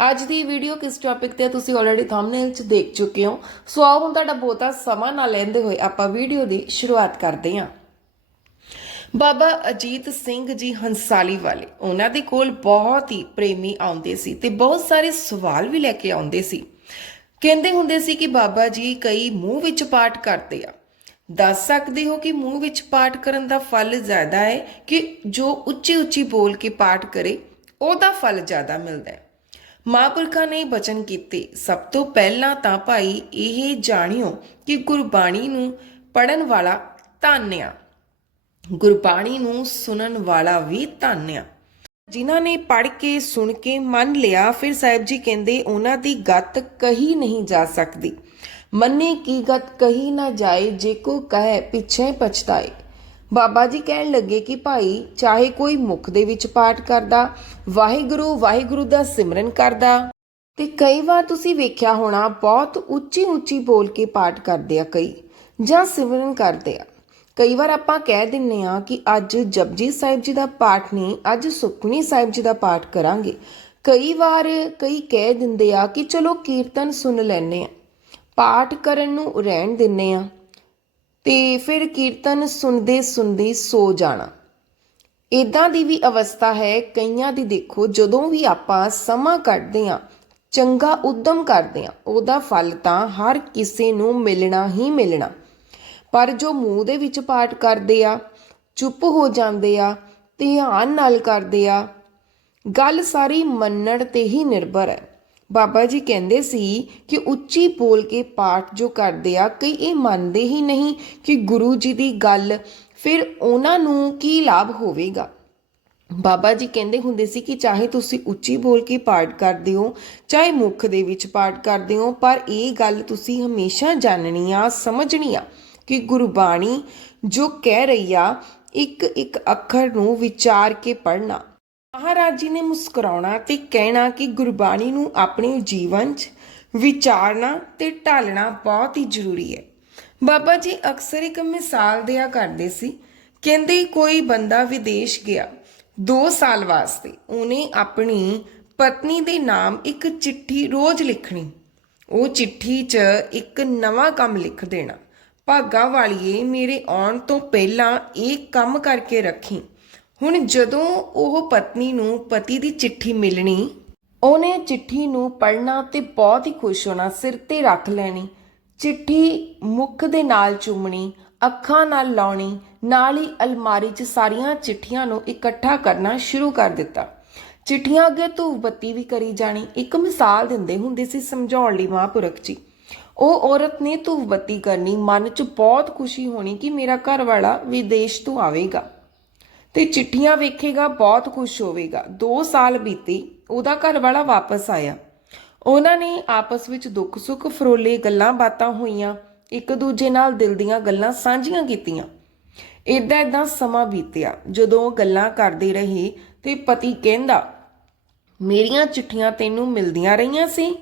ਅੱਜ ਦੀ ਵੀਡੀਓ ਕਿਸ ਟੌਪਿਕ ਤੇ ਹੈ ਤੁਸੀਂ ਆਲਰੇਡੀ ਥੰਬਨੇਲ 'ਚ ਦੇਖ ਚੁੱਕੇ ਹੋ। ਸੋ ਆਓ ਹੁਣ ਤੁਹਾਡਾ ਬਹੁਤਾ ਸਮਾਂ ਨਾ ਲੈਂਦੇ ਹੋਏ ਆਪਾਂ ਵੀਡੀਓ ਦੀ ਸ਼ੁਰੂਆਤ ਕਰਦੇ ਹਾਂ। ਬਾਬਾ ਅਜੀਤ ਸਿੰਘ ਜੀ ਹੰਸਾਲੀ ਵਾਲੇ, ਉਹਨਾਂ ਦੇ ਕੋਲ ਬਹੁਤ ਹੀ ਪ੍ਰੇਮੀ ਆਉਂਦੇ ਸੀ ਤੇ ਬਹੁਤ ਸਾਰੇ ਸਵਾਲ ਵੀ ਲੈ ਕੇ ਆਉਂਦੇ ਸੀ। ਕਹਿੰਦੇ ਹੁੰਦੇ ਸੀ ਕਿ ਬਾਬਾ ਜੀ ਕਈ ਮੂੰਹ ਵਿੱਚ ਪਾਠ ਕਰਦੇ ਆ। ਦੱਸ ਸਕਦੇ ਹੋ ਕਿ ਮੂੰਹ ਵਿੱਚ ਪਾਠ ਕਰਨ ਦਾ ਫਲ ਜ਼ਿਆਦਾ ਹੈ ਕਿ ਜੋ ਉੱਚੀ ਉੱਚੀ ਬੋਲ ਕੇ ਪਾਠ ਕਰੇ, ਉਹਦਾ ਫਲ ਜ਼ਿਆਦਾ ਮਿਲਦਾ ਹੈ। ਮਹਾਂਪੁਰਖਾਂ ਨੇ ਬਚਨ ਕੀਤੇ। ਸਭ ਤੋਂ ਪਹਿਲਾਂ ਤਾਂ ਭਾਈ, ਇਹ ਜਾਣਿਓ ਕਿ ਗੁਰਬਾਣੀ ਨੂੰ ਪੜਨ ਵਾਲਾ ਧੰਨਿਆ। ਗੁਰਬਾਣੀ ਨੂੰ ਸੁਣਨ ਵਾਲਾ ਵੀ ਧੰਨਿਆ। ਜਿਨ੍ਹਾਂ ਨੇ ਪੜ੍ਹ ਕੇ, ਸੁਣ ਕੇ, ਮੰਨ ਲਿਆ, ਫਿਰ ਸਾਹਿਬ ਜੀ ਕਹਿੰਦੇ, ਉਹਨਾਂ ਦੀ ਗੱਤ ਕਹੀ ਨਹੀਂ ਜਾ ਸਕਦੀ। ਮੰਨੇ ਕੀ ਗੱਤ ਕਹੀ ਨਾ ਜਾਏ, ਜੇ ਕੋ ਕਹੇ, ਪਿੱਛੇ ਪਛਤਾਏ। ਬਾਬਾ ਜੀ ਕਹਿਣ ਲੱਗੇ ਕਿ ਭਾਈ, ਚਾਹੇ ਕੋਈ ਮੁਖ ਦੇ ਵਿੱਚ ਪਾਠ ਕਰਦਾ, ਵਾਹਿਗੁਰੂ ਵਾਹਿਗੁਰੂ ਦਾ ਸਿਮਰਨ ਕਰਦਾ। ਤੇ ਕਈ ਵਾਰ ਤੁਸੀਂ ਵੇਖਿਆ ਹੋਣਾ, ਬਹੁਤ ਉੱਚੀ ਉੱਚੀ ਬੋਲ ਕੇ ਪਾਠ ਕਰਦੇ ਆ ਕਈ, ਜਾਂ ਸਿਮਰਨ ਕਰਦੇ ਆ। ਕਈ ਵਾਰ ਆਪਾਂ ਕਹਿ ਦਿੰਨੇ ਆ ਕਿ ਅੱਜ ਜਪਜੀ ਸਾਹਿਬ ਜੀ ਦਾ ਪਾਠ ਨਹੀਂ, ਅੱਜ ਸੁਖਮਨੀ ਸਾਹਿਬ ਜੀ ਦਾ ਪਾਠ ਕਰਾਂਗੇ। ਕਈ ਵਾਰ ਕਈ ਕਹਿ ਦਿੰਦੇ ਆ ਕਿ ਚਲੋ ਕੀਰਤਨ ਸੁਣ ਲੈਨੇ ਆ, ਪਾਠ ਕਰਨ ਨੂੰ ਰਹਿਣ ਦਿੰਨੇ ਆ। ਤੇ ਫਿਰ ਕੀਰਤਨ ਸੁਣਦੇ ਸੁਣਦੇ ਸੋ ਜਾਣਾ। ਇਦਾਂ ਦੀ ਵੀ ਅਵਸਥਾ ਹੈ, ਕਈਆਂ ਦੀ ਦੇਖੋ, ਜਦੋਂ ਵੀ ਆਪਾਂ ਸਮਾਂ ਕੱਢਦੇ ਆ ਚੰਗਾ ਉਦਮ ਕਰਦੇ ਆ ਉਹਦਾ ਫਲ ਤਾਂ ਹਰ ਕਿਸੇ ਨੂੰ ਮਿਲਣਾ ਹੀ ਮਿਲਣਾ। ਪਰ ਜੋ ਮੂੰਹ ਦੇ ਵਿੱਚ ਪਾਠ ਕਰਦੇ ਆ, ਚੁੱਪ ਹੋ ਜਾਂਦੇ ਆ, ਧਿਆਨ ਨਾਲ ਕਰਦੇ ਆ, ਗੱਲ ਸਾਰੀ ਮੰਨਣ ਤੇ ਹੀ ਨਿਰਭਰ ਹੈ। ਬਾਬਾ ਜੀ ਕਹਿੰਦੇ ਸੀ ਕਿ ਉੱਚੀ ਬੋਲ ਕੇ ਪਾਠ ਜੋ ਕਰਦੇ ਆ, ਕਈ ਇਹ ਮੰਨਦੇ ਹੀ ਨਹੀਂ ਕਿ ਗੁਰੂ ਜੀ ਦੀ ਗੱਲ, ਫਿਰ ਉਹਨਾਂ ਨੂੰ ਕੀ ਲਾਭ ਹੋਵੇਗਾ? ਬਾਬਾ ਜੀ ਕਹਿੰਦੇ ਹੁੰਦੇ ਸੀ ਕਿ ਚਾਹੇ ਤੁਸੀਂ ਉੱਚੀ ਬੋਲ ਕੇ ਪਾਠ ਕਰਦੇ ਹੋ, ਚਾਹੇ ਮੁਖ ਦੇ ਵਿੱਚ ਪਾਠ ਕਰਦੇ ਹੋ, ਪਰ ਇਹ ਗੱਲ ਤੁਸੀਂ ਹਮੇਸ਼ਾ ਜਾਣਨੀ ਆ, ਸਮਝਣੀ ਆ ਕਿ ਗੁਰਬਾਣੀ ਜੋ ਕਹਿ ਰਹੀ ਆ ਇੱਕ ਇੱਕ ਅੱਖਰ ਨੂੰ ਵਿਚਾਰ ਕੇ ਪੜ੍ਹਨਾ। ਮਹਾਰਾਜ ਜੀ ਨੇ ਮੁਸਕਰਾਉਣਾ ਤੇ ਕਹਿਣਾ ਕਿ ਗੁਰਬਾਣੀ ਨੂੰ ਆਪਣੇ ਜੀਵਨ 'ਚ ਵਿਚਾਰਨਾ ਤੇ ਢਾਲਣਾ ਬਹੁਤ ਹੀ ਜ਼ਰੂਰੀ ਹੈ। ਬਾਬਾ ਜੀ ਅਕਸਰ ਇੱਕ ਮਿਸਾਲ ਦਿਆ ਕਰਦੇ ਸੀ, ਕਹਿੰਦੇ ਕੋਈ ਬੰਦਾ ਵਿਦੇਸ਼ ਗਿਆ 2 ਸਾਲ ਵਾਸਤੇ ਉਹਨੇ ਆਪਣੀ ਪਤਨੀ ਦੇ ਨਾਮ ਇੱਕ ਚਿੱਠੀ ਰੋਜ਼ ਲਿਖਣੀ। ਉਹ ਚਿੱਠੀ 'ਚ ਇੱਕ ਨਵਾਂ ਕੰਮ ਲਿਖ ਦੇਣਾ, ਭਾਗਾ ਵਾਲੀਏ ਮੇਰੇ ਆਉਣ ਤੋਂ ਪਹਿਲਾਂ ਇਹ ਕੰਮ ਕਰਕੇ ਰੱਖੀ। ਹੁਣ ਜਦੋਂ ਉਹ ਪਤਨੀ ਨੂੰ ਪਤੀ ਦੀ ਚਿੱਠੀ ਮਿਲਣੀ, ਉਹਨੇ ਚਿੱਠੀ ਨੂੰ ਪੜ੍ਹਨਾ ਤੇ ਬਹੁਤ ਹੀ ਖੁਸ਼ ਹੋਣਾ, ਸਿਰ ਤੇ ਰੱਖ ਲੈਣੀ। ਚਿੱਠੀ ਮੁੱਖ ਦੇ ਨਾਲ ਚੁੰਮਣੀ, ਅੱਖਾਂ ਨਾਲ ਲਾਉਣੀ, ਨਾਲ ਹੀ ਅਲਮਾਰੀ 'ਚ ਸਾਰੀਆਂ ਚਿੱਠੀਆਂ ਨੂੰ ਇਕੱਠਾ ਕਰਨਾ ਸ਼ੁਰੂ ਕਰ ਦਿੱਤਾ। ਚਿੱਠੀਆਂ ਅੱਗੇ ਧੂਫ ਬੱਤੀ ਵੀ ਕਰੀ ਜਾਣੀ, ਇੱਕ ਮਿਸਾਲ ਦਿੰਦੇ ਹੁੰਦੇ ਸੀ ਸਮਝਾਉਣ ਲਈ ਮਹਾਂਪੁਰਖ ਜੀ। ਉਹ ਔਰਤ ਨੇ ਧੂਫ ਬੱਤੀ ਕਰਨੀ, ਮਨ 'ਚ ਬਹੁਤ ਖੁਸ਼ੀ ਹੋਣੀ ਕਿ ਮੇਰਾ ਘਰ ਵਾਲਾ ਵਿਦੇਸ਼ ਤੋਂ ਆਵੇਗਾ। ਤੇ ਚਿੱਠੀਆਂ ਵੇਖੇਗਾ, ਬਹੁਤ ਖੁਸ਼ ਹੋਵੇਗਾ। 2 ਸਾਲ ਬੀਤੇ, ਉਹਦਾ ਘਰ ਵਾਲਾ ਵਾਪਸ ਆਇਆ। ਉਹਨਾਂ ਨੇ ਆਪਸ ਵਿੱਚ ਦੁੱਖ ਸੁੱਖ ਫਰੋਲੇ ਗੱਲਾਂ ਬਾਤਾਂ ਹੋਈਆਂ ਇੱਕ ਦੂਜੇ ਨਾਲ ਦਿਲ ਦੀਆਂ ਗੱਲਾਂ ਸਾਂਝੀਆਂ ਕੀਤੀਆਂ। ਇਦਾਂ ਇਦਾਂ ਸਮਾਂ ਬੀਤਿਆ। ਜਦੋਂ ਉਹ ਗੱਲਾਂ ਕਰਦੇ ਰਹੇ ਤੇ ਪਤੀ ਕਹਿੰਦਾ, ਮੇਰੀਆਂ ਚਿੱਠੀਆਂ ਤੈਨੂੰ ਮਿਲਦੀਆਂ ਰਹੀਆਂ ਸੀ?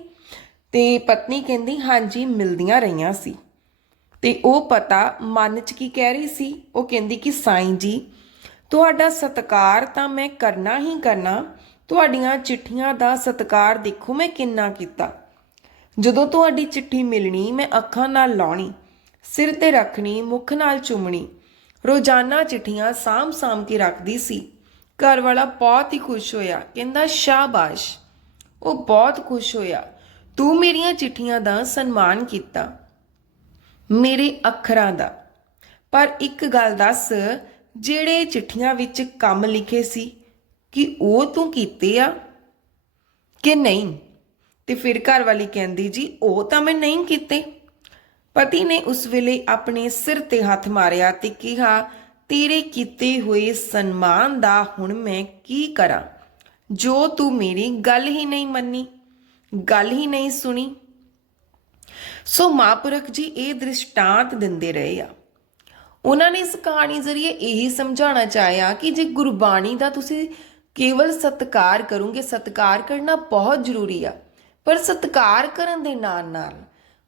ਤੇ ਪਤਨੀ ਕਹਿੰਦੀ, ਹਾਂਜੀ, ਮਿਲਦੀਆਂ ਰਹੀਆਂ ਸੀ। ਤੇ ਉਹ ਪਤਾ ਮਨ 'ਚ ਕੀ ਕਹਿ ਰਹੀ ਸੀ? ਉਹ ਕਹਿੰਦੀ ਕਿ, ਸਾਈਂ ਜੀ ਤੁਹਾਡਾ ਸਤਕਾਰ ਤਾਂ ਮੈਂ ਕਰਨਾ ਹੀ ਕਰਨਾ, ਤੁਹਾਡੀਆਂ ਚਿੱਠੀਆਂ ਦਾ ਸਤਕਾਰ ਦੇਖੋ ਮੈਂ ਕਿੰਨਾ ਕੀਤਾ। ਜਦੋਂ ਤੁਹਾਡੀ ਚਿੱਠੀ ਮਿਲਣੀ, ਮੈਂ ਅੱਖਾਂ ਨਾਲ ਲਾਉਣੀ, ਸਿਰ ਤੇ ਰੱਖਣੀ, ਮੁਖ ਨਾਲ ਚੁੰਮਣੀ, ਰੋਜ਼ਾਨਾ ਚਿੱਠੀਆਂ ਸਾਮ-ਸਾਮ ਕੇ ਰੱਖਦੀ ਸੀ। ਘਰ ਵਾਲਾ ਬਹੁਤ ਹੀ ਖੁਸ਼ ਹੋਇਆ, ਕਹਿੰਦਾ, ਸ਼ਾਬਾਸ਼, ਉਹ ਬਹੁਤ ਖੁਸ਼ ਹੋਇਆ, ਤੂੰ ਮੇਰੀਆਂ ਚਿੱਠੀਆਂ ਦਾ ਸਨਮਾਨ ਕੀਤਾ, ਮੇਰੇ ਅੱਖਰਾਂ ਦਾ। ਪਰ ਇੱਕ ਗੱਲ ਦੱਸ ਜਿਹੜੇ ਚਿੱਠੀਆਂ ਵਿੱਚ ਕੰਮ ਲਿਖੇ ਸੀ ਕਿ ਉਹ ਤੂੰ ਕੀਤੇ ਆ ਕਿ ਨਹੀਂ? ਤੇ ਫਿਰ ਘਰ ਵਾਲੀ ਕਹਿੰਦੀ, ਜੀ, ਉਹ ਤਾਂ ਮੈਂ ਨਹੀਂ ਕੀਤੇ। ਪਤੀ ਨੇ ਉਸ ਵੇਲੇ ਆਪਣੇ ਸਿਰ ਤੇ ਹੱਥ ਮਾਰਿਆ ਤੇ ਕਿਹਾ, ਤੇਰੇ ਕੀਤੇ ਹੋਏ ਸਨਮਾਨ ਦਾ ਹੁਣ ਮੈਂ ਕੀ ਕਰਾਂ? ਜੋ ਤੂੰ ਮੇਰੀ ਗੱਲ ਹੀ ਨਹੀਂ ਮੰਨੀ, ਗੱਲ ਹੀ ਨਹੀਂ ਸੁਣੀ। ਸੋ ਮਹਾਂਪੁਰਖ ਜੀ ਇਹ ਦ੍ਰਿਸ਼ਟਾਂਤ ਦਿੰਦੇ ਰਹੇ ਆ। ਉਹਨਾਂ ਨੇ ਇਸ ਕਹਾਣੀ ਜ਼ਰੀਏ ਇਹੀ ਸਮਝਾਉਣਾ ਚਾਹਿਆ ਕਿ ਜੇ ਗੁਰਬਾਣੀ ਦਾ ਤੁਸੀਂ ਕੇਵਲ ਸਤਕਾਰ ਕਰੋਗੇ, ਸਤਕਾਰ ਕਰਨਾ ਬਹੁਤ ਜ਼ਰੂਰੀ ਆ, ਪਰ ਸਤਕਾਰ ਕਰਨ ਦੇ ਨਾਲ ਨਾਲ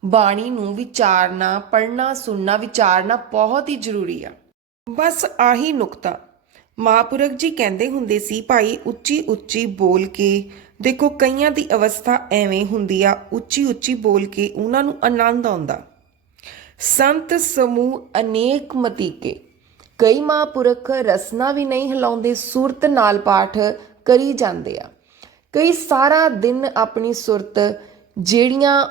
ਬਾਣੀ ਨੂੰ ਵਿਚਾਰਨਾ, ਪੜ੍ਹਨਾ, ਸੁਣਨਾ, ਵਿਚਾਰਨਾ ਬਹੁਤ ਹੀ ਜ਼ਰੂਰੀ ਆ। ਬਸ ਆਹੀ ਨੁਕਤਾ। ਮਹਾਂਪੁਰਖ ਜੀ ਕਹਿੰਦੇ ਹੁੰਦੇ ਸੀ, ਭਾਈ ਉੱਚੀ ਉੱਚੀ ਬੋਲ ਕੇ ਦੇਖੋ ਕਈਆਂ ਦੀ ਅਵਸਥਾ ਐਵੇਂ ਹੁੰਦੀ ਆ ਉੱਚੀ ਉੱਚੀ ਬੋਲ ਕੇ ਉਹਨਾਂ ਨੂੰ ਆਨੰਦ ਆਉਂਦਾ। ਸੰਤ ਸਮੂਹ ਅਨੇਕ ਮਤੀਕੇ। ਕਈ ਮਹਾਂਪੁਰਖ ਰਸਨਾ ਵੀ ਨਹੀਂ ਹਿਲਾਉਂਦੇ, ਸੁਰਤ ਨਾਲ ਪਾਠ ਕਰੀ ਜਾਂਦੇ ਆ। ਕਈ ਸਾਰਾ ਦਿਨ ਆਪਣੀ ਸੁਰਤ ਜਿਹੜੀਆਂ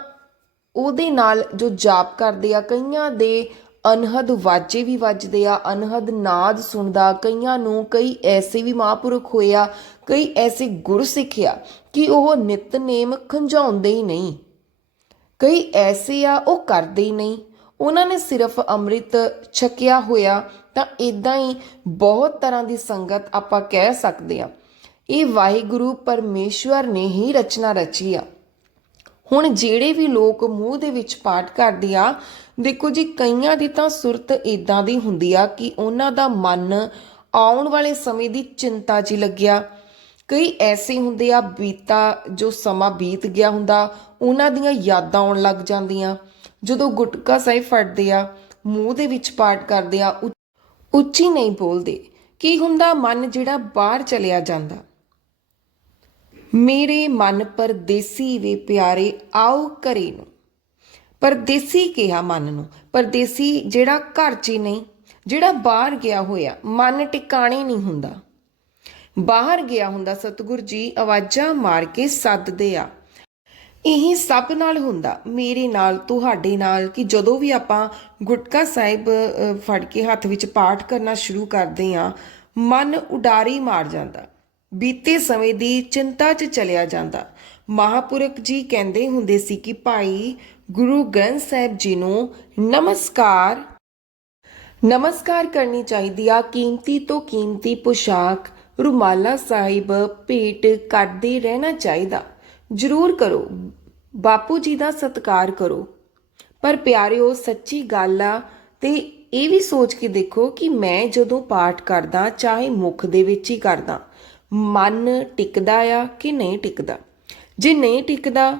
ਉਹਦੇ ਨਾਲ ਜੋ ਜਾਪ ਕਰਦੇ ਆ, ਕਈਆਂ ਦੇ ਅਨਹਦ ਵਾਜੇ ਵੀ ਵੱਜਦੇ ਆ, ਅਨਹਦ ਨਾਦ ਸੁਣਦਾ, ਕਈਆਂ ਨੂੰ ਕਈ ਐਸੇ ਵੀ ਮਹਾਂਪੁਰਖ ਹੋਏ ਆ, ਕਈ ਐਸੇ ਗੁਰ ਸਿੱਖਿਆ ਕਿ ਉਹ ਨਿਤਨੇਮ ਖੰਝਾਉਂਦੇ ਹੀ ਨਹੀਂ। ਕਈ ਐਸੇ ਆ, ਉਹ ਕਰਦੇ ਹੀ ਨਹੀਂ। ਉਹਨਾਂ ਨੇ ਸਿਰਫ ਅੰਮ੍ਰਿਤ ਛਕਿਆ ਹੋਇਆ ਤਾਂ ਇਦਾਂ ਹੀ ਬਹੁਤ ਤਰ੍ਹਾਂ ਦੀ ਸੰਗਤ ਆਪਾਂ ਕਹਿ ਸਕਦੇ ਆ ਇਹ ਵਾਹਿਗੁਰੂ ਪਰਮੇਸ਼ਵਰ ਨੇ ਹੀ ਰਚਨਾ ਰਚੀ ਆ। ਹੁਣ ਜਿਹੜੇ ਵੀ ਲੋਕ ਮੂੰਹ ਦੇ ਵਿੱਚ ਪਾਠ ਕਰਦੇ ਆ, ਦੇਖੋ ਜੀ, ਕਈਆਂ ਦੀ ਤਾਂ ਸੁਰਤ ਇਦਾਂ ਦੀ ਹੁੰਦੀ ਆ ਕਿ ਉਹਨਾਂ ਦਾ ਮਨ ਆਉਣ ਵਾਲੇ ਸਮੇਂ ਦੀ ਚਿੰਤਾ 'ਚ ਲੱਗਿਆ। ਕਈ ਐਸੇ ਹੁੰਦੇ ਆ, ਬੀਤਾ ਜੋ ਸਮਾਂ ਬੀਤ ਗਿਆ ਹੁੰਦਾ, ਉਹਨਾਂ ਦੀਆਂ ਯਾਦਾਂ ਆਉਣ ਲੱਗ ਜਾਂਦੀਆਂ। ਜਦੋਂ ਗੁਟਕਾ ਸਾਹਿਬ ਫੜਦੇ ਆ, ਮੂੰਹ ਦੇ ਵਿੱਚ ਪਾਠ ਕਰਦੇ ਆ ਉੱਚੀ ਨਹੀਂ ਬੋਲਦੇ। ਕੀ ਹੁੰਦਾ ਮਨ ਜਿਹੜਾ ਬਾਹਰ ਚਲਿਆ ਜਾਂਦਾ? ਮੇਰੇ ਮਨ ਪਰਦੇਸੀ ਵੇ ਪਿਆਰੇ, ਆਓ ਘਰੇ ਨੂੰ। ਪਰਦੇਸੀ ਕਿਹਾ ਮਨ ਨੂੰ। ਪਰਦੇਸੀ ਜਿਹੜਾ ਘਰ 'ਚ ਹੀ ਨਹੀਂ, ਜਿਹੜਾ ਬਾਹਰ ਗਿਆ ਹੋਇਆ, ਮਨ ਟਿਕਾਣੇ ਨਹੀਂ ਹੁੰਦਾ। ਬਾਹਰ ਗਿਆ ਹੁੰਦਾ ਸਤਿਗੁਰ ਜੀ, ਆਵਾਜ਼ਾਂ ਮਾਰ ਕੇ ਸੱਦਦੇ ਆ। ਇਹੀ ਸਭ ਨਾਲ ਹੁੰਦਾ, ਮੇਰੇ ਨਾਲ, ਤੁਹਾਡੇ ਨਾਲ, ਕਿ ਜਦੋਂ ਵੀ ਆਪਾਂ ਗੁਟਕਾ ਸਾਹਿਬ ਫੜ ਕੇ ਹੱਥ ਵਿੱਚ ਪਾਠ ਕਰਨਾ ਸ਼ੁਰੂ ਕਰਦੇ ਆ ਮਨ ਉਡਾਰੀ ਮਾਰ ਜਾਂਦਾ। ਬੀਤੇ ਸਮੇਂ ਦੀ ਚਿੰਤਾ 'ਚ ਚਲਿਆ ਜਾਂਦਾ। ਮਹਾਪੁਰਖ ਜੀ ਕਹਿੰਦੇ ਹੁੰਦੇ ਸੀ ਕਿ ਭਾਈ ਗੁਰੂ ਗ੍ਰੰਥ ਸਾਹਿਬ ਜੀ ਨੂੰ ਨਮਸਕਾਰ ਨਮਸਕਾਰ ਕਰਨੀ ਚਾਹੀਦੀ ਆ, ਕੀਮਤੀ ਤੋਂ ਕੀਮਤੀ ਪੁਸ਼ਾਕ, ਰੁਮਾਲਾ ਸਾਹਿਬ, ਭੇਟ ਕਰਦੇ ਰਹਿਣਾ ਚਾਹੀਦਾ। ਜ਼ਰੂਰ ਕਰੋ। ਬਾਪੂ ਜੀ ਦਾ ਸਤਿਕਾਰ ਕਰੋ। ਪਰ ਪਿਆਰਿਓ, ਸੱਚੀ ਗੱਲ ਆ ਤੇ ਇਹ ਵੀ ਸੋਚ ਕੇ ਦੇਖੋ ਕਿ ਮੈਂ ਜਦੋਂ ਪਾਠ ਕਰਦਾ, ਚਾਹੇ ਮੁਖ ਦੇ ਵਿੱਚ ਹੀ ਕਰਦਾ, ਮਨ ਟਿਕਦਾ ਆ ਕਿ ਨਹੀਂ ਟਿਕਦਾ? ਜੇ ਨਹੀਂ ਟਿਕਦਾ,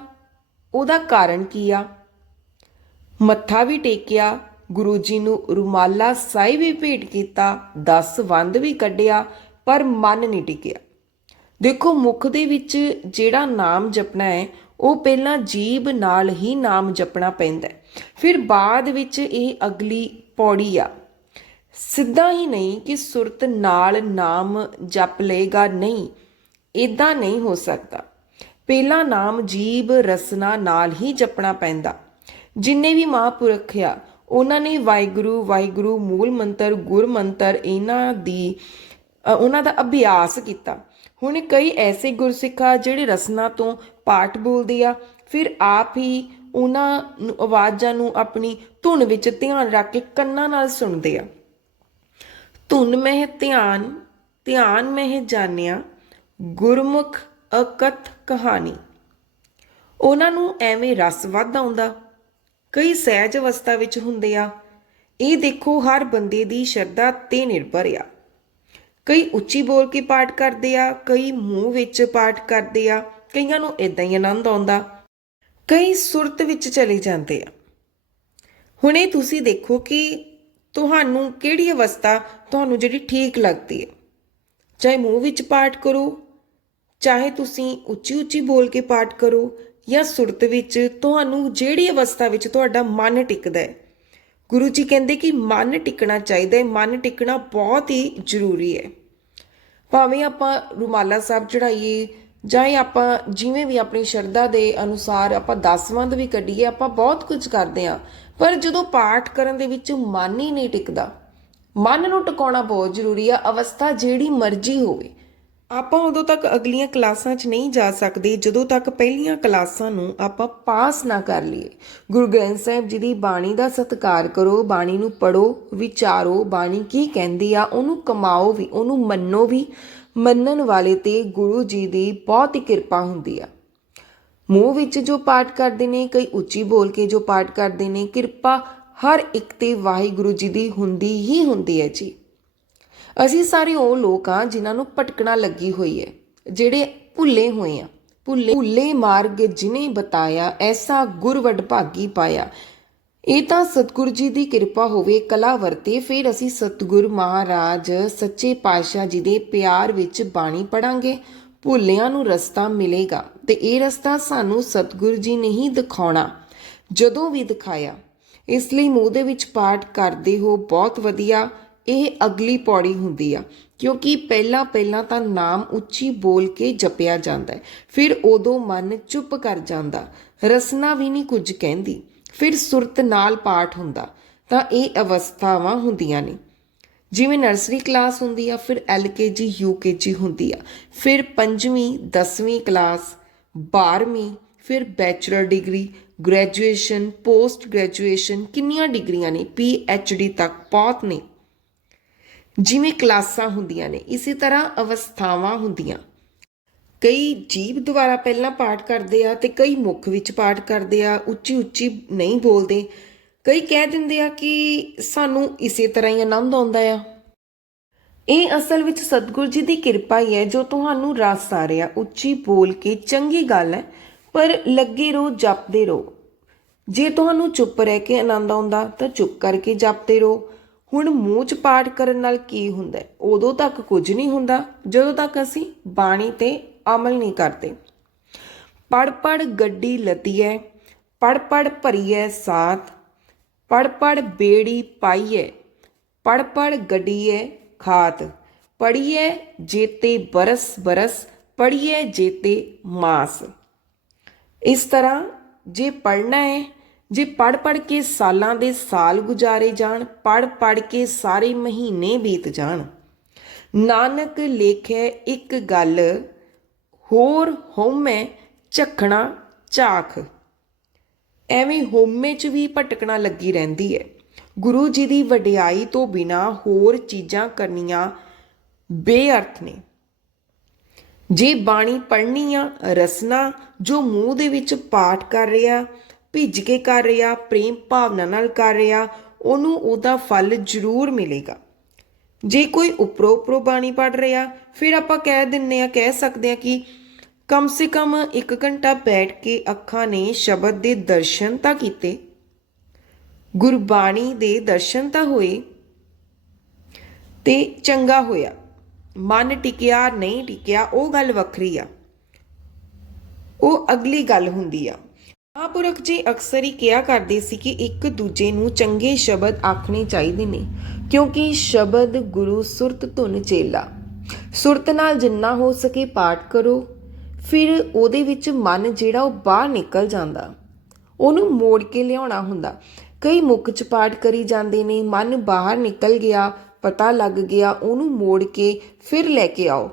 ਉਹਦਾ ਕਾਰਨ ਕੀ ਆ? ਮੱਥਾ ਵੀ ਟੇਕਿਆ, ਗੁਰੂ ਜੀ ਨੂੰ ਰੁਮਾਲਾ ਸਾਹਿਬ ਵੀ ਭੇਟ ਕੀਤਾ 10 ਵੰਦ ਵੀ ਕੱਢਿਆ, ਪਰ ਮਨ ਨਹੀਂ ਟਿਕਿਆ। ਦੇਖੋ, ਮੁਖ ਦੇ ਵਿੱਚ ਜਿਹੜਾ ਨਾਮ ਜਪਣਾ ਹੈ, ਉਹ ਪਹਿਲਾਂ ਜੀਬ ਨਾਲ ਹੀ ਨਾਮ ਜਪਣਾ ਪੈਂਦਾ ਫਿਰ ਬਾਅਦ ਵਿੱਚ ਇਹ ਅਗਲੀ ਪੌੜੀ ਆ। ਸਿੱਧਾ ਹੀ ਨਹੀਂ ਕਿ ਸੁਰਤ ਨਾਲ ਨਾਮ ਜਪ ਲਏਗਾ ਨਹੀਂ ਇਦਾਂ ਨਹੀਂ ਹੋ ਸਕਦਾ। ਪਹਿਲਾ ਨਾਮ ਜੀਬ ਰਸਨਾ ਨਾਲ ਹੀ ਜਪਣਾ ਪੈਂਦਾ। ਜਿੰਨੇ ਵੀ ਮਹਾਂਪੁਰਖ ਆ, ਉਹਨਾਂ ਨੇ ਵਾਹਿਗੁਰੂ ਵਾਹਿਗੁਰੂ ਮੂਲ ਮੰਤਰ, ਗੁਰ ਮੰਤਰ, ਇਹਨਾਂ ਦੀ ਉਹਨਾਂ ਦਾ ਅਭਿਆਸ ਕੀਤਾ। ਹੁਣ ਕਈ ਐਸੇ ਗੁਰਸਿੱਖਾ ਜਿਹੜੇ ਰਸਨਾ ਤੋਂ ਪਾਠ ਬੋਲਦੇ ਆ, ਫਿਰ ਆਪ ਹੀ ਉਹਨਾਂ ਨੂੰ ਆਵਾਜ਼ਾਂ ਨੂੰ ਆਪਣੀ ਧੁਨ ਵਿੱਚ ਧਿਆਨ ਰੱਖ ਕੇ ਕੰਨਾਂ ਨਾਲ ਸੁਣਦੇ ਆ। ਧੁਨ ਮਹਿ ਧਿਆਨ ਧਿਆਨ ਮਹਿ ਜਾਣਿਆ, ਗੁਰਮੁਖ ਅਕਥ ਕਹਾਣੀ। ਉਹਨਾਂ ਨੂੰ ਐਵੇਂ ਰਸ ਵੱਧ ਆਉਂਦਾ। ਕਈ ਸਹਿਜ ਅਵਸਥਾ ਵਿੱਚ ਹੁੰਦੇ ਆ। ਇਹ ਦੇਖੋ ਹਰ ਬੰਦੇ ਦੀ ਸ਼ਰਧਾ ਤੇ ਨਿਰਭਰ ਆ। ਕਈ ਉੱਚੀ ਬੋਲ ਕੇ ਪਾਠ ਕਰਦੇ ਆ, ਕਈ ਮੂੰਹ ਵਿੱਚ ਪਾਠ ਕਰਦੇ ਆ, ਕਈਆਂ ਨੂੰ ਇਦਾਂ ਹੀ ਆਨੰਦ ਆਉਂਦਾ। ਕਈ ਸੁਰਤ ਵਿੱਚ ਚਲੇ ਜਾਂਦੇ ਆ। ਹੁਣੇ ਤੁਸੀਂ ਦੇਖੋ ਕਿ ਤੁਹਾਨੂੰ ਕਿਹੜੀ ਅਵਸਥਾ ਤੁਹਾਨੂੰ ਜਿਹੜੀ ਠੀਕ ਲੱਗਦੀ ਹੈ। ਚਾਹੇ ਮੂੰਹ ਵਿੱਚ ਪਾਠ ਕਰੋ, ਚਾਹੇ ਤੁਸੀਂ ਉੱਚੀ ਉੱਚੀ ਬੋਲ ਕੇ ਪਾਠ ਕਰੋ ਜਾਂ ਸੁਰਤ ਵਿੱਚ, ਤੁਹਾਨੂੰ ਜਿਹੜੀ ਅਵਸਥਾ ਵਿੱਚ ਤੁਹਾਡਾ ਮਨ ਟਿਕਦਾ ਹੈ ਗੁਰੂ ਜੀ ਕਹਿੰਦੇ ਕਿ ਮਨ ਟਿਕਣਾ ਚਾਹੀਦਾ ਹੈ, ਮਨ ਟਿਕਣਾ ਬਹੁਤ ਹੀ ਜ਼ਰੂਰੀ ਹੈ। ਭਾਵੇਂ ਆਪਾਂ ਰੁਮਾਲਾ ਸਾਹਿਬ ਚੜਾਈਏ ਜਾਂ ਆਪਾਂ ਜਿਵੇਂ ਵੀ ਆਪਣੀ ਸ਼ਰਧਾ ਦੇ ਅਨੁਸਾਰ ਆਪਾਂ ਦਸਵੰਦ ਵੀ ਕੱਢੀਏ, ਆਪਾਂ ਬਹੁਤ ਕੁਝ ਕਰਦੇ ਆ ਪਰ ਜਦੋਂ ਪਾਠ ਕਰਨ ਦੇ ਵਿੱਚ ਮਨ ਹੀ ਨਹੀਂ ਟਿਕਦਾ, ਮਨ ਨੂੰ ਟਿਕਾਉਣਾ ਬਹੁਤ ਜ਼ਰੂਰੀ ਆ, ਅਵਸਥਾ ਜਿਹੜੀ ਮਰਜ਼ੀ ਹੋਵੇ। ਆਪਾਂ ਉਦੋਂ ਤੱਕ ਅਗਲੀਆਂ ਕਲਾਸਾਂ 'ਚ ਨਹੀਂ ਜਾ ਸਕਦੇ, ਜਦੋਂ ਤੱਕ ਪਹਿਲੀਆਂ ਕਲਾਸਾਂ ਨੂੰ ਆਪਾਂ ਪਾਸ ਨਾ ਕਰ ਲਈਏ। ਗੁਰੂ ਗ੍ਰੰਥ ਸਾਹਿਬ ਜੀ ਦੀ ਬਾਣੀ ਦਾ ਸਤਿਕਾਰ ਕਰੋ, ਬਾਣੀ ਨੂੰ ਪੜੋ ਵਿਚਾਰੋ, ਬਾਣੀ ਕੀ ਕਹਿੰਦੀ ਆ, ਉਹਨੂੰ ਕਮਾਓ ਵੀ, ਉਹਨੂੰ ਮੰਨੋ ਵੀ। ਮੰਨਣ ਵਾਲੇ ਤੇ ਗੁਰੂ ਜੀ ਦੀ ਬਹੁਤ ਹੀ ਕਿਰਪਾ ਹੁੰਦੀ ਆ। ਮੂੰਹ ਵਿੱਚ ਜੋ ਪਾਠ ਕਰਦੇ ਨੇ, ਕਈ ਉੱਚੀ ਬੋਲ ਕੇ ਜੋ ਪਾਠ ਕਰਦੇ ਨੇ, ਕਿਰਪਾ ਹਰ ਇੱਕ ਤੇ ਵਾਹਿਗੁਰੂ ਜੀ ਦੀ ਹੁੰਦੀ ਹੀ ਹੁੰਦੀ ਹੈ ਜੀ। ਅਸੀਂ ਸਾਰੇ ਉਹ ਲੋਕ ਆ ਜਿਨ੍ਹਾਂ ਨੂੰ ਭਟਕਣਾ ਲੱਗੀ ਹੋਈ ਹੈ, ਜਿਹੜੇ ਭੁੱਲੇ ਹੋਏ ਆ ਭੁੱਲੇ ਭੁੱਲੇ ਮਾਰਗ ਜਿਨੇ ਬਤਾਇਆ, ਐਸਾ ਗੁਰ ਵਡਭਾਗੀ ਪਾਇਆ। ਇਹ ਤਾਂ ਸਤਿਗੁਰ ਜੀ ਦੀ ਕਿਰਪਾ ਹੋਵੇ, ਕਲਾ ਵਰਤੇ, ਫਿਰ ਅਸੀਂ ਸਤਿਗੁਰ ਮਹਾਰਾਜ, ਸੱਚੇ ਪਾਤਸ਼ਾਹ ਜੀ ਦੇ ਪਿਆਰ ਵਿੱਚ ਬਾਣੀ ਪੜਾਂਗੇ। ਭੁੱਲਿਆਂ ਨੂੰ ਰਸਤਾ ਮਿਲੇਗਾ ਤੇ ਇਹ ਰਸਤਾ ਸਾਨੂੰ ਸਤਿਗੁਰ ਜੀ ਨੇ ਹੀ ਦਿਖਾਉਣਾ। ਜਦੋਂ ਵੀ ਦਿਖਾਇਆ, ਇਸ ਲਈ ਮੂੰਹ ਦੇ ਵਿੱਚ ਪਾਠ ਕਰਦੇ ਹੋ, ਬਹੁਤ ਵਧੀਆ। ਇਹ ਅਗਲੀ ਪੌੜੀ ਹੁੰਦੀ ਆ, ਕਿਉਂਕਿ ਪਹਿਲਾਂ ਪਹਿਲਾਂ ਤਾਂ ਨਾਮ ਉੱਚੀ ਬੋਲ ਕੇ ਜਪਿਆ ਜਾਂਦਾ ਹੈ। ਫਿਰ ਉਦੋਂ ਮਨ ਚੁੱਪ ਕਰ ਜਾਂਦਾ, ਰਸਨਾ ਵੀ ਨਹੀਂ ਕੁਝ ਕਹਿੰਦੀ। ਫਿਰ ਸੁਰਤ ਨਾਲ ਪਾਠ ਹੁੰਦਾ, ਤਾਂ ਇਹ ਅਵਸਥਾਵਾਂ ਹੁੰਦੀਆਂ ਨੇ। ਜਿਵੇਂ ਨਰਸਰੀ ਕਲਾਸ ਹੁੰਦੀ ਆ, ਫਿਰ ਐਲਕੇਜੀ ਯੂਕੇਜੀ ਹੁੰਦੀ ਆ। ਫਿਰ ਪੰਜਵੀਂ 10ਵੀਂ ਕਲਾਸ 12ਵੀਂ ਫਿਰ bachelor degree, graduation, post graduation, ਕਿੰਨੀਆਂ ਡਿਗਰੀਆਂ ਨੇ, ਪੀ ਐਚ ਡੀ ਤੱਕ ਬਹੁਤ ਨੇ। ਜਿਵੇਂ ਕਲਾਸਾਂ ਹੁੰਦੀਆਂ ਨੇ, ਇਸੇ ਤਰ੍ਹਾਂ ਅਵਸਥਾਵਾਂ ਹੁੰਦੀਆਂ। ਕਈ ਜੀਵ ਦੁਆਰਾ ਪਹਿਲਾਂ ਪਾਠ ਕਰਦੇ ਆ ਤੇ ਕਈ ਮੁਖ ਵਿੱਚ ਪਾਠ ਕਰਦੇ ਆ, ਉੱਚੀ ਉੱਚੀ ਨਹੀਂ ਬੋਲਦੇ। ਕਈ ਕਹਿ ਦਿੰਦੇ ਆ ਕਿ ਸਾਨੂੰ ਇਸੇ ਤਰ੍ਹਾਂ ਹੀ ਆਨੰਦ ਆਉਂਦਾ ਆ। ਇਹ ਅਸਲ ਵਿੱਚ ਸਤਿਗੁਰ ਜੀ ਦੀ ਕਿਰਪਾ ਹੀ ਹੈ, ਜੋ ਤੁਹਾਨੂੰ ਰਸ ਆ ਰਿਹਾ, ਉੱਚੀ ਬੋਲ ਕੇ ਚੰਗੀ ਗੱਲ ਹੈ, ਪਰ ਲੱਗੇ ਰਹੋ, ਜਪਦੇ ਰਹੋ। ਜੇ ਤੁਹਾਨੂੰ ਚੁੱਪ ਰਹਿ ਕੇ ਆਨੰਦ ਆਉਂਦਾ, ਤਾਂ ਚੁੱਪ ਕਰਕੇ ਜਪਦੇ ਰਹੋ। ਹੁਣ ਮੂੰਹ 'ਚ ਪਾਠ ਕਰਨ ਨਾਲ ਕੀ ਹੁੰਦਾ? ਉਦੋਂ ਤੱਕ ਕੁਝ ਨਹੀਂ ਹੁੰਦਾ, ਜਦੋਂ ਤੱਕ ਅਸੀਂ ਬਾਣੀ ਤੇ ਅਮਲ ਨਹੀਂ ਕਰਦੇ। ਪੜ ਪੜ ਗੱਡੀ ਲਤੀਐ ਪੜ ਪੜ ਭਰੀਐ ਸਾਥ ਪੜ ਪੜ ਬੇੜੀ ਪਾਈਐ ਪੜ ਪੜ ਗੱਡੀਐ ਖਾਤ ਪੜੀਐ ਜੇਤੇ ਬਰਸ ਬਰਸ ਪੜੀਐ ਜੇਤੇ ਮਾਸ। ਇਸ ਤਰ੍ਹਾਂ ਜੇ ਪੜਨਾ ਹੈ ਜੇ ਪੜ ਪੜ ਕੇ ਸਾਲਾਂ ਦੇ ਸਾਲ ਗੁਜ਼ਾਰੇ ਜਾਣ ਪੜ ਪੜ ਕੇ ਸਾਰੇ ਮਹੀਨੇ ਬੀਤ ਜਾਣ। ਨਾਨਕ ਲੇਖੇ ਇੱਕ ਗੱਲ, ਹੋਰ ਹਉਮੈ ਝਖਣਾ ਝਾਖ। ਐਵੇਂ ਹੋਮੇ 'ਚ ਵੀ ਭਟਕਣਾ ਲੱਗੀ ਰਹਿੰਦੀ ਹੈ ਗੁਰੂ ਜੀ ਦੀ ਵਡਿਆਈ ਤੋਂ ਬਿਨਾ ਹੋਰ ਚੀਜ਼ਾਂ ਕਰਨੀਆਂ ਬੇਅਰਥ ਨੇ। ਜੇ ਬਾਣੀ ਪੜ੍ਹਨੀ ਆ, ਰਸਨਾ ਜੋ ਮੂੰਹ ਦੇ ਵਿੱਚ ਪਾਠ ਕਰ ਰਿਹਾ ਭਿੱਜ ਕੇ ਕਰ ਰਿਹਾ, ਪ੍ਰੇਮ ਭਾਵਨਾ ਨਾਲ ਕਰ ਰਿਹਾ, ਉਹਨੂੰ ਉਹਦਾ ਫਲ ਜ਼ਰੂਰ ਮਿਲੇਗਾ। ਜੇ ਕੋਈ ਉਪਰੋ ਉਪਰੋ ਬਾਣੀ ਪੜ ਰਿਹਾ, ਫਿਰ ਆਪਾਂ ਕਹਿ ਦਿੰਨੇ ਆ ਕਹਿ ਸਕਦੇ ਆ ਕਿ ਕਮ ਸੇ ਕਮ 1 ਘੰਟਾ ਬੈਠ ਕੇ ਅੱਖਾਂ ਨੇ ਸ਼ਬਦ ਦੇ ਦਰਸ਼ਨ ਤਾਂ ਕੀਤੇ, ਗੁਰਬਾਣੀ ਦੇ ਦਰਸ਼ਨ ਤਾਂ ਹੋਏ ਤੇ ਚੰਗਾ ਹੋਇਆ। ਮਨ ਟਿਕਿਆ, ਨਹੀਂ ਟਿਕਿਆ, ਉਹ ਗੱਲ ਵੱਖਰੀ ਆ। ਉਹ ਅਗਲੀ ਗੱਲ ਹੁੰਦੀ ਆ। ਮਹਾਂਪੁਰਖ ਜੀ ਅਕਸਰ ਹੀ ਕਿਹਾ ਕਰਦੇ ਸੀ ਕਿ ਇੱਕ ਦੂਜੇ ਨੂੰ ਚੰਗੇ ਸ਼ਬਦ ਆਖਣੇ ਚਾਹੀਦੇ ਨੇ, ਕਿਉਂਕਿ ਸ਼ਬਦ ਗੁਰੂ ਸੁਰਤ ਧੁਨ ਚੇਲਾ। ਸੁਰਤ ਨਾਲ ਜਿੰਨਾ ਹੋ ਸਕੇ ਪਾਠ ਕਰੋ, ਫਿਰ ਉਹਦੇ ਵਿੱਚ ਮਨ ਜਿਹੜਾ ਉਹ ਬਾਹਰ ਨਿਕਲ ਜਾਂਦਾ। ਉਹਨੂੰ ਮੋੜ ਕੇ ਲਿਆਉਣਾ ਹੁੰਦਾ। ਕਈ ਮੁੱਖ ਚ ਪਾਠ ਕਰੀ ਜਾਂਦੇ ਨੇ, ਮਨ ਬਾਹਰ ਨਿਕਲ ਗਿਆ, ਪਤਾ ਲੱਗ ਗਿਆ, ਉਹਨੂੰ ਮੋੜ ਕੇ ਫਿਰ ਲੈ ਕੇ ਆਓ।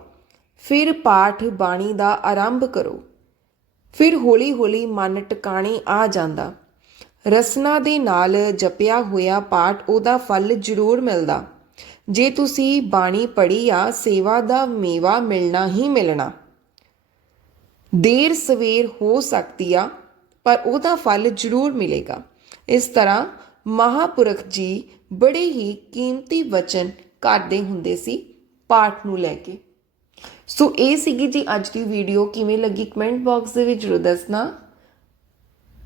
ਫਿਰ ਪਾਠ ਬਾਣੀ ਦਾ ਆਰੰਭ ਕਰੋ। ਫਿਰ ਹੌਲੀ-ਹੌਲੀ ਮਨ ਟਿਕਾਣੇ ਆ ਜਾਂਦਾ। ਰਸਨਾ ਦੇ ਨਾਲ ਜਪਿਆ ਹੋਇਆ ਪਾਠ ਉਹਦਾ ਫਲ ਜ਼ਰੂਰ ਮਿਲਦਾ। ਜੇ ਤੁਸੀਂ ਬਾਣੀ ਪੜ੍ਹੀ ਆ, ਸੇਵਾ ਦਾ ਮੇਵਾ ਮਿਲਣਾ ਹੀ ਮਿਲਣਾ। ਦੇਰ ਸਵੇਰ ਹੋ ਸਕਦੀ ਆ, ਪਰ ਉਹਦਾ ਫਲ ਜ਼ਰੂਰ ਮਿਲੇਗਾ। ਇਸ ਤਰ੍ਹਾਂ ਮਹਾਪੁਰਖ ਜੀ ਬੜੇ ਹੀ ਕੀਮਤੀ ਵਚਨ ਕਰਦੇ ਹੁੰਦੇ ਸੀ ਪਾਠ ਨੂੰ ਲੈ ਕੇ। ਸੋ ਇਹ ਸੀਗੀ ਜੀ ਅੱਜ ਦੀ ਵੀਡੀਓ ਕਿਵੇਂ ਲੱਗੀ ਕਮੈਂਟ ਬਾਕਸ ਦੇ ਵਿੱਚ ਜ਼ਰੂਰ ਦੱਸਣਾ।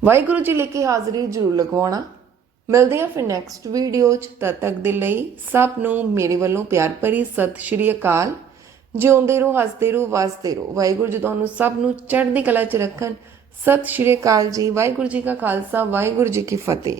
ਵਾਹਿਗੁਰੂ ਜੀ ਲੈ ਕੇ ਹਾਜ਼ਰੀ ਜ਼ਰੂਰ ਲਗਵਾਉਣਾ। ਮਿਲਦੇ ਹਾਂ ਫਿਰ ਨੈਕਸਟ ਵੀਡੀਓ 'ਚ। ਤਦ ਤੱਕ ਦੇ ਲਈ ਸਭ ਨੂੰ ਮੇਰੇ ਵੱਲੋਂ ਪਿਆਰ ਭਰੀ ਸਤਿ ਸ਼੍ਰੀ ਅਕਾਲ। ਜਿਉਂਦੇ ਰਹੋ, ਹੱਸਦੇ ਰਹੋ, ਵਸਦੇ ਰਹੋ। ਵਾਹਿਗੁਰੂ ਜੀ ਤੁਹਾਨੂੰ ਸਭ ਨੂੰ ਚੜ੍ਹਦੀ ਕਲਾ 'ਚ ਰੱਖਣ। ਸਤਿ ਸ਼੍ਰੀ ਅਕਾਲ ਜੀ। ਵਾਹਿਗੁਰੂ ਜੀ ਕਾ ਖਾਲਸਾ, ਵਾਹਿਗੁਰੂ ਜੀ ਕੀ ਫਤਿਹ।